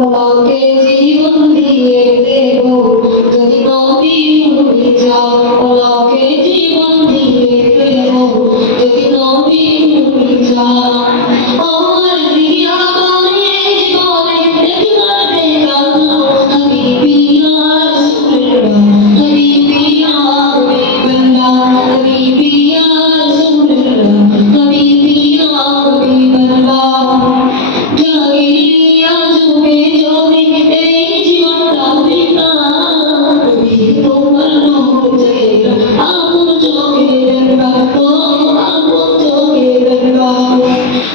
তোমাকে জীবন দিয়ে দেব যদি নবী তুমি চাও তোমাকে জীবন দিয়ে দেব যদি নবী তুমি চাও আমার জিয়া করে জীবনে একবার দেখা হাবিবি ইয়া রাসূলুল্লাহ হাবিবি ইয়া হাবিবাল্লাহ হাবিবি ইয়া রাসূলুল্লাহ হাবিবি ইয়া হাবিবাল্লাহ জাগিরিয়া যুগে যদি এই জীবনটা দিতা তোমার নূরে আগুন চোখে দেখবা আগুন চোখে দেখবা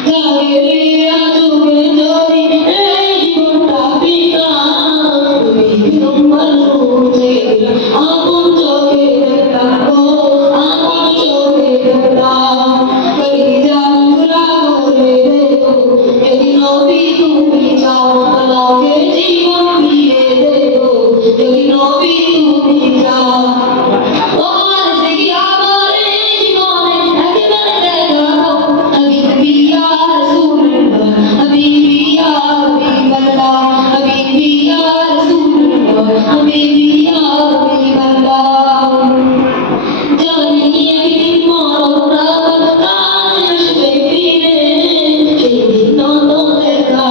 জাগিরিয়া যুগে যদি এই জীবনটা দিতা তোমার নূরে আগুন চোখে দেখবা আগুন চোখে দেখবা কলিজা মুরা করে দেবো যদি নবী তুমি চাও তোমাকে জীবন দিয়ে দেবো যদি নবী তুমি চাও তোমার জিয়া করে জীবনে একবার দেখা হাবিবি ইয়া রাসূলুল্লাহ হাবিবি ইয়া হাবিবাল্লাহ হাবিবি ইয়া রাসূলুল্লাহ হাবিবি ইয়া হাবিবাল্লাহ জানি একদিন মরণ আসবে ফিরে সেদিন তো দেখা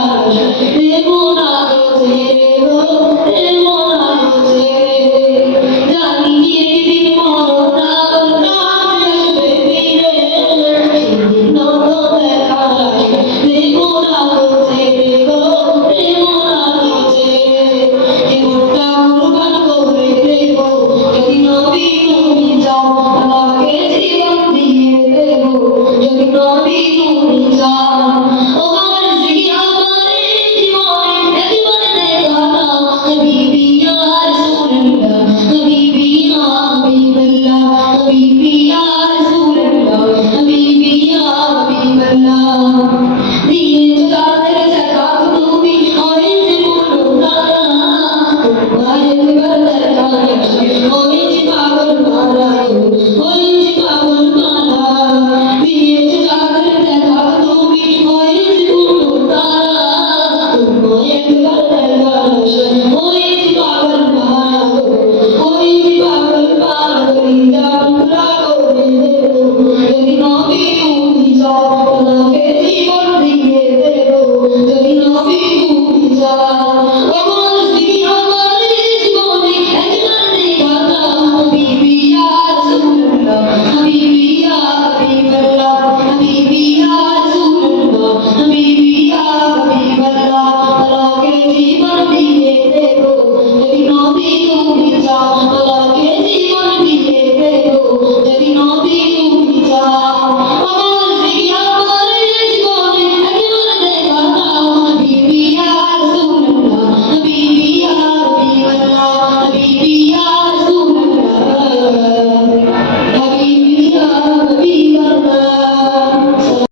দেব না ছেড়ে দেব না ছেড়ে জানি একদিন মরণ আসবে ফিরে সেদিন তো দেখা দেব না ছেড়ে দেব না ছেড়ে জীবনটা কুরবান করে দেব যদি নবী তুমি চাও তোমাকে জীবন দিয়ে দেব যদি নবী তুমি চাও তোমার জিয়া করে জীবনে একবার দেখা হাবিবি ইয়া রাসূলুল্লাহ হাবিবি ইয়া হাবিবাল্লাহ হাবিবি ইয়া রাসূলুল্লাহ হাবিবি ইয়া হাবিবাল্লাহ দিয়েছো তাদের জাকাত তুমি হয়েছে পূর্ণ তারা তোমার একবার দেখা হয়েছে পাগল মারা হয়েছে পাগল মারা দিয়েছো তাদের জাকাত তুমি হয়েছে পূর্ণ তারা তোমার একবার দেখা হয়েছে পাগল মারা হয়েছে পাগল মারা কলিজা টুকরা করে দেব যদি নবী তুমি চাও তোমাকে জীবন দিয়ে দেব যদি নবী তুমি চাও আমার জিয়া করে জীবনে একবার দেখা হাবিবি ইয়া রাসূলুল্লাহ হাবিবি ইয়া হাবিবাল্লাহ হাবিবি ইয়া রাসূলুল্লাহ হাবিবি ইয়া হাবিবাল্লাহ তোমাকে জীবন